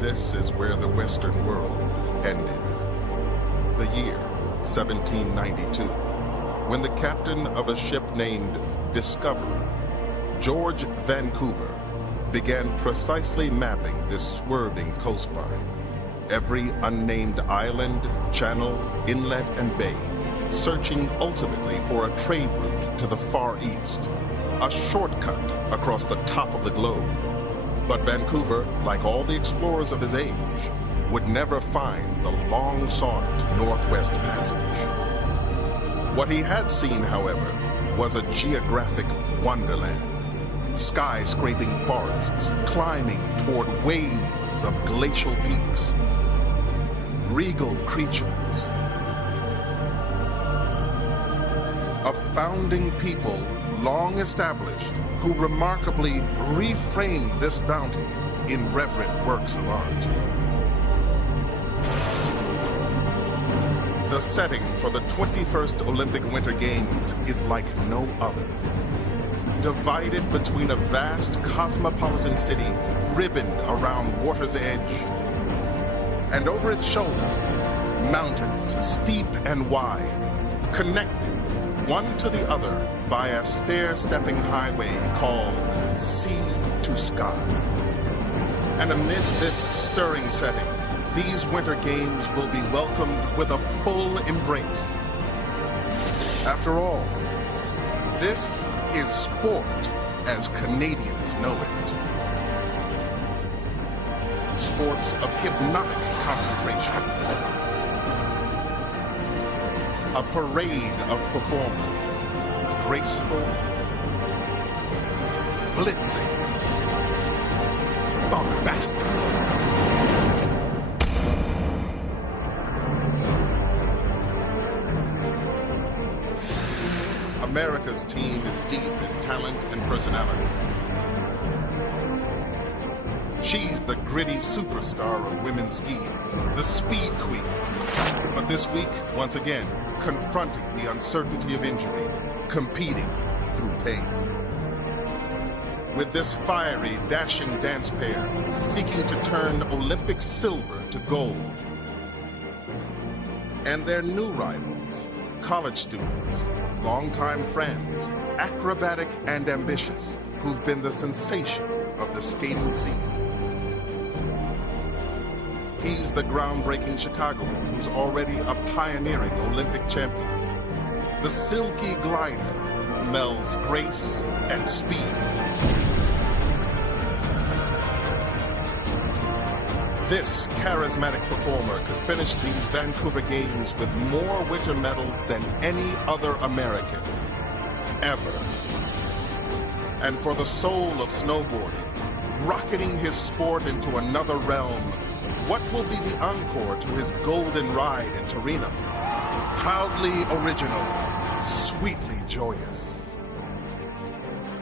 This is where the Western world ended. The year, 1792, when the captain of a ship named Discovery, George Vancouver, began precisely mapping this swerving coastline. Every unnamed island, channel, inlet, and bay, searching ultimately for a trade route to the Far East, a shortcut across the top of the globe. But Vancouver, like all the explorers of his age, would never find the long-sought Northwest Passage. What he had seen, however, was a geographic wonderland. Skyscraping forests climbing toward waves of glacial peaks. Regal creatures. A founding people long established who remarkably reframed this bounty in reverent works of art. The setting for the 21st Olympic Winter Games is like no other. Divided between a vast cosmopolitan city ribboned around water's edge, and over its shoulder, mountains steep and wide, connected one to the other by a stair-stepping highway called Sea to Sky. And amid this stirring setting, these Winter Games will be welcomed with a full embrace. After all, this is sport as Canadians know it. Sports of hypnotic concentration. A parade of performers, graceful, blitzing, bombastic. America's team is deep in talent and personality. She's the gritty superstar of women's skiing, the speed queen. But this week, once again, confronting the uncertainty of injury, competing through pain. With this fiery, dashing dance pair seeking to turn Olympic silver to gold. And their new rivals, college students, longtime friends, acrobatic and ambitious, who've been the sensation of the skating season. He's the groundbreaking Chicagoan who's already a pioneering Olympic champion. The silky glider who melds grace and speed. This charismatic performer could finish these Vancouver Games with more winter medals than any other American, ever. And for the soul of snowboarding, rocketing his sport into another realm, what will be the encore to his golden ride in Torino? Proudly original, sweetly joyous.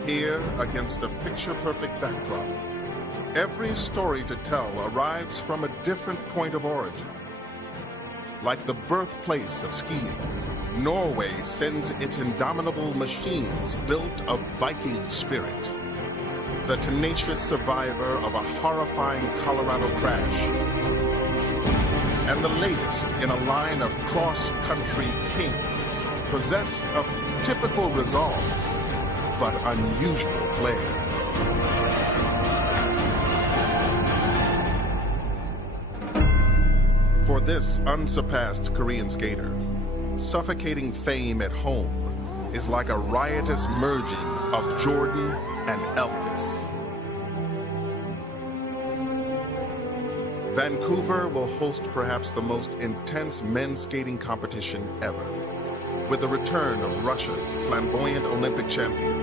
Here, against a picture-perfect backdrop, every story to tell arrives from a different point of origin. Like the birthplace of skiing, Norway sends its indomitable machines built of Viking spirit. The tenacious survivor of a horrifying Colorado crash. And the latest in a line of cross-country kings, possessed of typical resolve, but unusual flair. For this unsurpassed Korean skater, suffocating fame at home is like a riotous merging of Jordan and Elvis. Vancouver will host perhaps the most intense men's skating competition ever, with the return of Russia's flamboyant Olympic champion,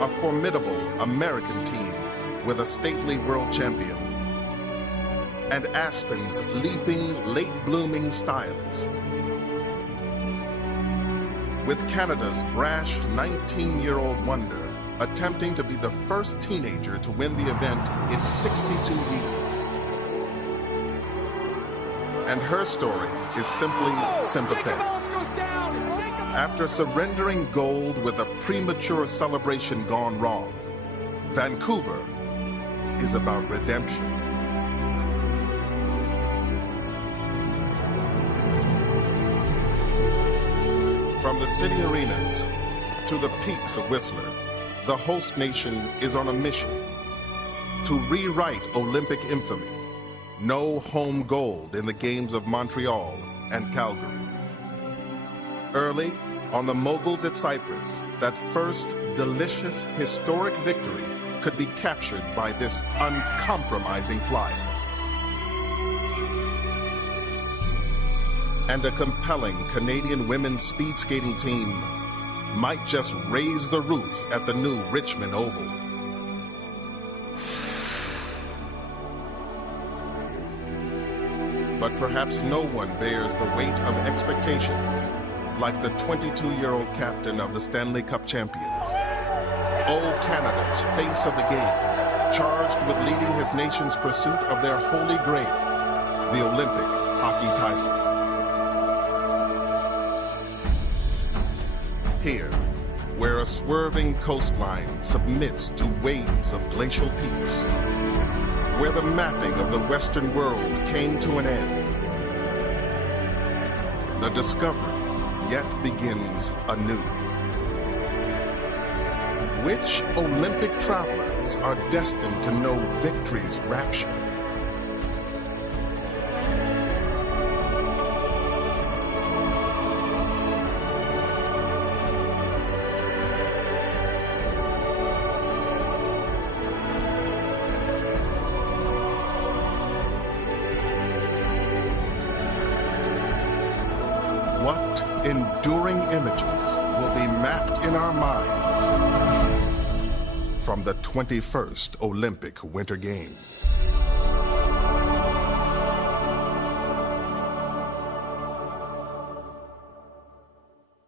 a formidable American team with a stately world champion, and Aspen's leaping, late-blooming stylist. With Canada's brash 19-year-old wonder attempting to be the first teenager to win the event in 62 years. And her story is simply sympathetic. After surrendering gold with a premature celebration gone wrong, Vancouver is about redemption. From the city arenas to the peaks of Whistler, the host nation is on a mission to rewrite Olympic infamy. No home gold in the games of Montreal and Calgary. Early on the moguls at Cyprus, that first delicious historic victory could be captured by this uncompromising flyer. And a compelling Canadian women's speed skating team might just raise the roof at the new Richmond Oval. But perhaps no one bears the weight of expectations like the 22-year-old captain of the Stanley Cup champions. Oh, Canada's face of the games, charged with leading his nation's pursuit of their holy grail, the Olympic hockey title. Here, where a swerving coastline submits to waves of glacial peaks, where the mapping of the Western world came to an end, the discovery yet begins anew. Which Olympic travelers are destined to know victory's rapture? What enduring images will be mapped in our minds from the 21st Olympic Winter Games?